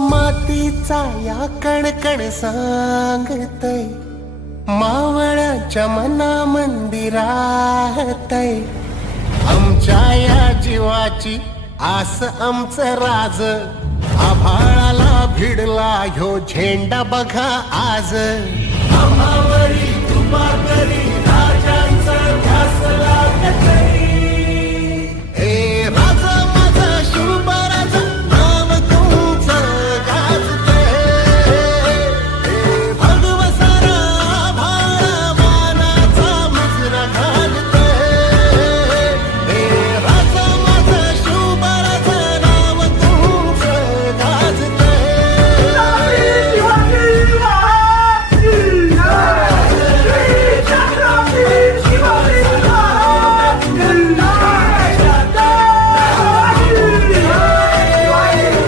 मातीचा या कणकण सांगतय मावळ्याच्या मना मंदिरातय आमच्या या जीवाची आस आमचं राज आभाळाला भिडला ह्यो झेंडा बघा आज आम्हावरी कृपा करी राजांचा ध्यास लागतय